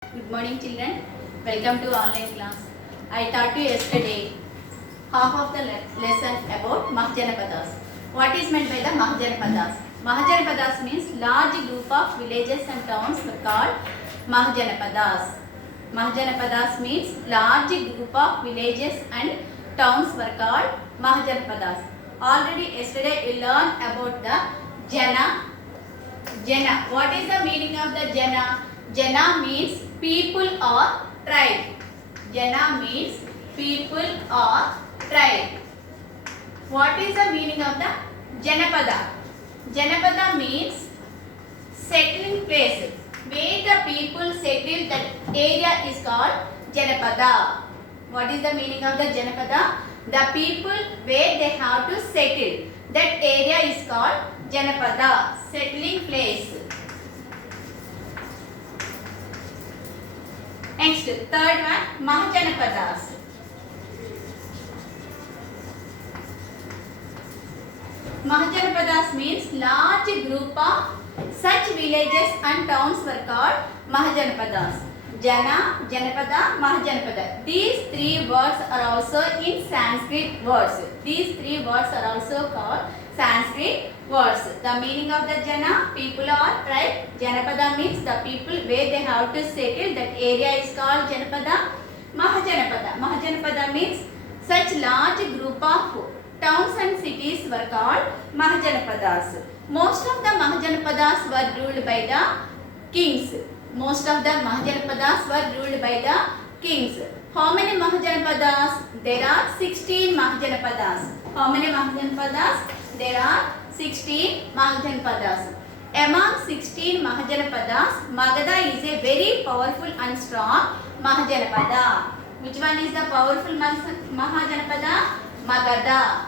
Good morning children. Welcome to online class. I taught you yesterday half of the lesson about Mahajanapadas. What is meant by the Mahajanapadas? Mahajanapadas means large group of villages and towns were called Mahajanapadas. Mahajanapadas means large group of villages and towns were called Mahajanapadas. Already yesterday we learned about the Jana. Jana. What is the meaning of the Jana? Jana means people or tribe. Jana means people or tribe. What is the meaning of the Janapada? Janapada means settling place. Where the people settle, that area is called Janapada. What is the meaning of the Janapada? The people where they have to settle, that area is called Janapada, settling place. Next, third one, Mahajanapadas. Mahajanapadas means large group of such villages and towns were called Mahajanapadas. Jana, Janapada, Mahajanapada. These three words are also in Sanskrit words. These three words are also called Sanskrit words. The meaning of the Jana, people or tribe. Janapada means the people where they have to settle, that area is called Janapada. Mahajanapada. Mahajanapada means such large group of towns and cities were called Mahajanapadas. Most of the Mahajanapadas were ruled by the kings. Most of the Mahajanapadas were ruled by the kings. How many Mahajanapadas? There are 16 Mahajanapadas. How many Mahajanapadas? There are 16 Mahajanapadas. Among 16 Mahajanapadas, Magadha is a very powerful and strong Mahajanapada. Which one is the powerful Mahajanapada? Magadha.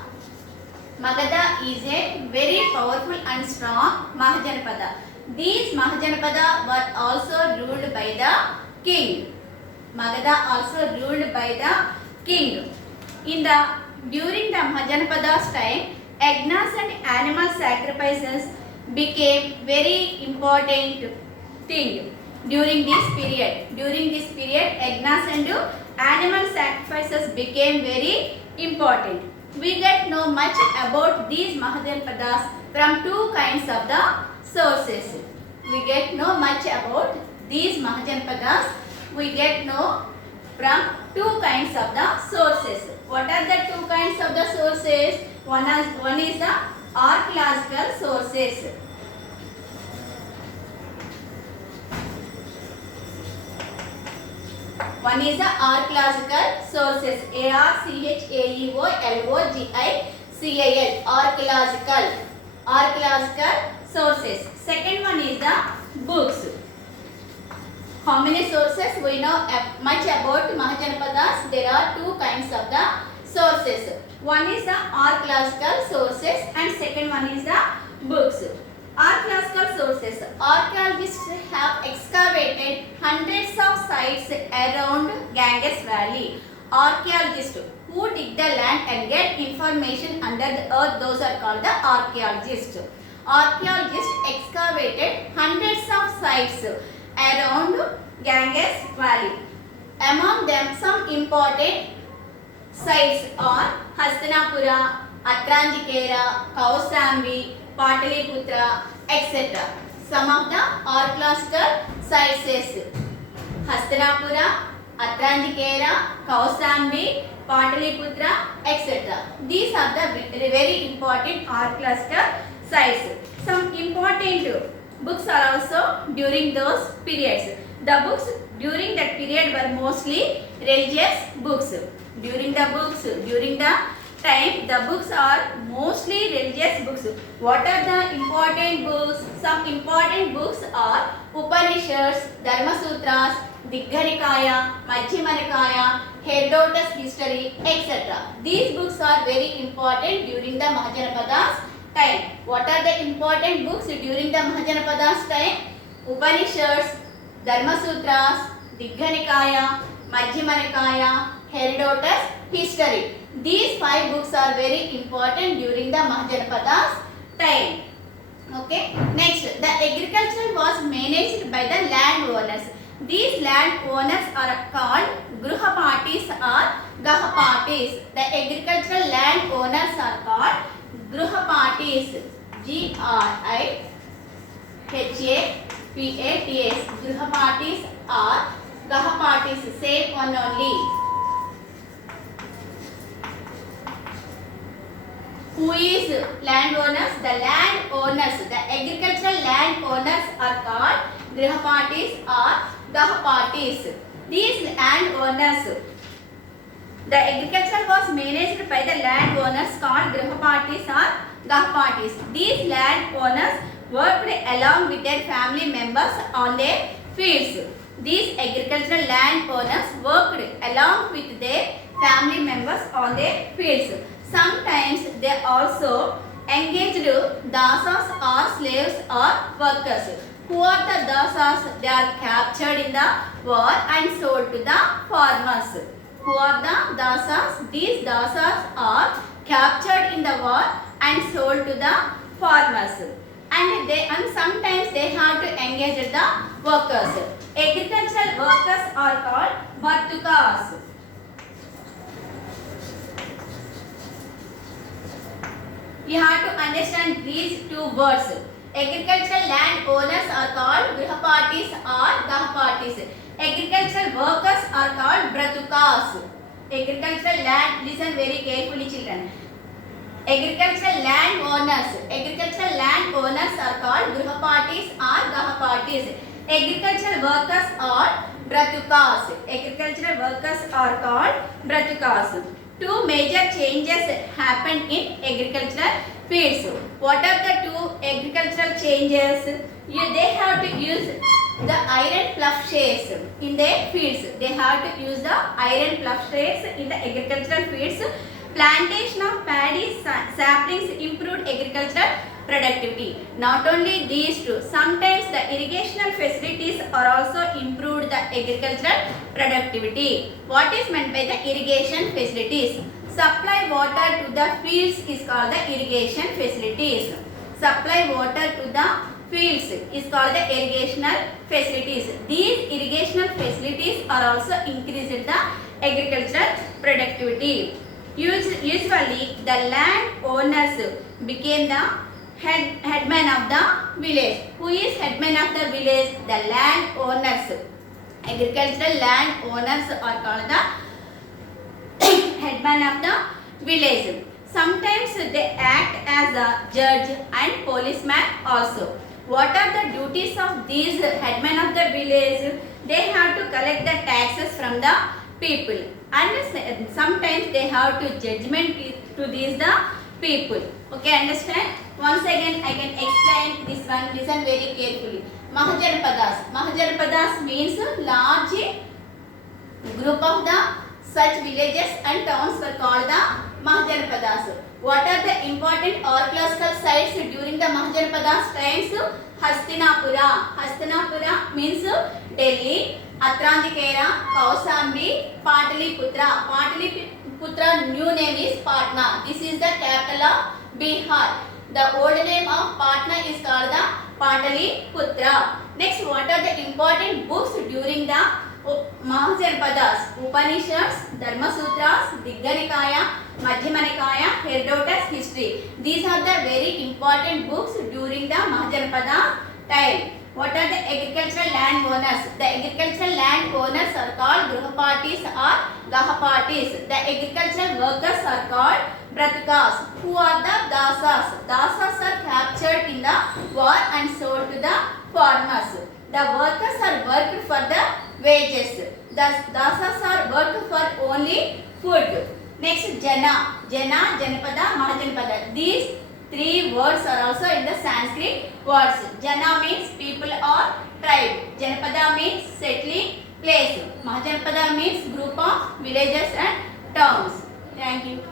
Magadha is a very powerful and strong Mahajanapada. These Mahajanapada were also ruled by the king. Magadha also ruled by the king. During the Mahajanapada's time, yagnas and animal sacrifices became very important thing during this period. During this period, yagnas and animal sacrifices became very important. We get know much about these Mahajanapadas from two kinds of the sources. We get know much about these Mahajanapadas. We get know from two kinds of the sources. What are the two kinds of the sources? One is the archaeological sources. One is the archaeological sources. Archaeological. Archaeological sources. Second one is the books. How many sources? We know much about Mahajanapadas. There are two kinds of the sources. One is the archaeological sources and second one is the books. Archaeological sources. Archaeologists have excavated hundreds of sites around Ganges Valley. Archaeologists who dig the land and get information under the earth, those are called the archaeologists. Archaeologists excavated hundreds of sites around Ganges Valley. Among them, some important sites are Hastinapura, Atranjikera, Kausambi, Pataliputra, etc. Some of the archaeological sites is Hastinapura, Atranjikera, Kausambi, Pataliputra, etc. These are the very important archaeological sites. Some important books are also during those periods. The books during that period were mostly religious books. During the time, the books are mostly religious books. What are the important books? Some important books are Upanishads, Dharma Sutras, Digha Nikaya, Majjhima Nikaya, Herodotus History, etc. These books are very important during the Mahajanapadas time. What are the important books during the Mahajanapadas time? Upanishads, Dharma Sutras, Digha Nikaya, Majjhima Nikaya, Herodotus History. These 5 books are very important during the Mahajanapadas time. Okay. Next, the agriculture was managed by the landowners. These land owners are called Gruhapatis or Gahapatis. The agricultural land owners are called Gruhapatis. Grihapatis. Gruhapatis or Gahapatis. Same one only. Who is landowners? The landowners, the agricultural landowners are called Grihapatis or Gahapatis. These landowners, the agriculture was managed by the landowners called Grihapatis or Gahapatis. These landowners worked along with their family members on their fields. These agricultural landowners worked along with their family members on their fields. Sometimes they also engaged dasas or slaves or workers. Who are the dasas? They are captured in the war and sold to the farmers. Who are the dasas? These dasas are captured in the war and sold to the farmers. And sometimes they have to engage the workers. Agricultural workers are called Vartukas. You have to understand these two words. Agricultural land owners are called Grihapatis or Gahapatis. Agricultural workers are called Bratukas. Agricultural land, listen very carefully children. Agricultural land owners are called Grihapatis or Gahapatis. Agricultural workers are Bratukas. Agricultural workers are called Bratukas. Two major changes happened in agricultural fields. What are the two agricultural changes? They have to use the iron ploughshares in their fields. They have to use the iron ploughshares in the agricultural fields. Plantation of paddy saplings improved agricultural productivity. Not only these two, sometimes the irrigational facilities are also improved the agricultural productivity. What is meant by the irrigation facilities? Supply water to the fields is called the irrigation facilities. Supply water to the fields is called the irrigational facilities. These irrigational facilities are also increased the agricultural productivity. Usually the land owners became the headman of the village. Who is headman of the village? The land owners. Agricultural land owners are called the headman of the village. Sometimes they act as a judge and policeman also. What are the duties of these headmen of the village? They have to collect the taxes from the people, and sometimes they have to judgment to these the people. Okay, understand? Once again I can explain this one. Listen very carefully. Mahajanapadas. Mahajanapadas means large group of the such villages and towns were called the Mahajanapadas. What are the important archaeological sites during the Mahajanapadas times? Hastinapura. Hastinapura means Delhi. Atranjikera, Kausambi, Pataliputra. Pataliputra new name is Patna. This is the capital of Bihar. The old name of Patna is called the Pataliputra. Next, what are the important books during the Mahajanapadas? Upanishads, Dharmasutras, Digganikaya, Madhyanikaya, Herodotus history. These are the very important books during the Mahajanapada time. What are the agricultural land owners? The agricultural land owners are called Grihapatis or Gahapatis. The agricultural workers are called Bratukas. Who are the dasas? Dasas are captured in the war and sold to the farmers. The workers are worked for the wages. The dasas are worked for only food. Next, Jana. Jana, Janapada, Mahajanapada. These three words are also in the Sanskrit words. Jana means people or tribe. Janapada means settling place. Mahajanapada means group of villages and towns. Thank you.